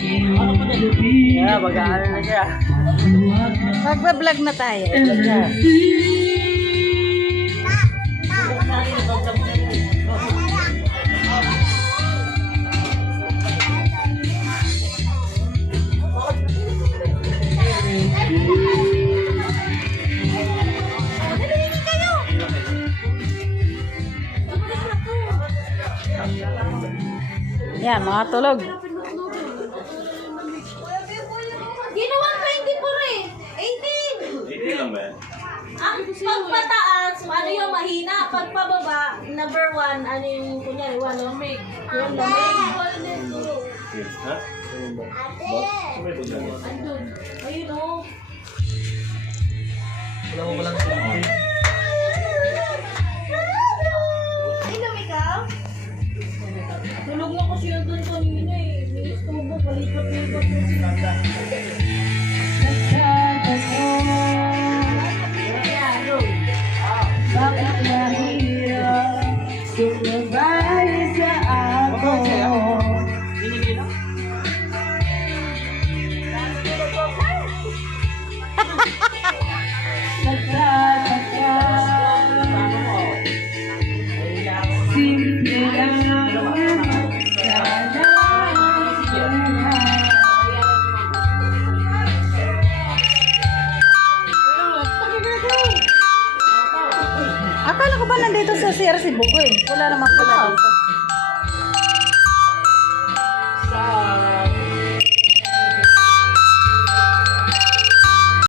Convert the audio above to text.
Yeah, mag-aaral na siya. Magbablog na tayo. Yan, mga tulog. Ginawa 24 eh. 18 lang ba yan? Ang pagpataas, ano yung mahina. Pagpababa, number 1, ano yung kunyari, lamig. Yung lamig. Yes, ha? Andun. Ayun o. Wala mo palang silbi. Ayun ikaw? Tulog na kasi yung doon kanina eh. Niistubo, palipat-lipat mo si Nanda. Bakit mahirap sumabay sa ako? Binigay lang. Nagtataka, simple lang sana. Akala ko ba nandito sa CR si Bukoy? Wala naman pala dito.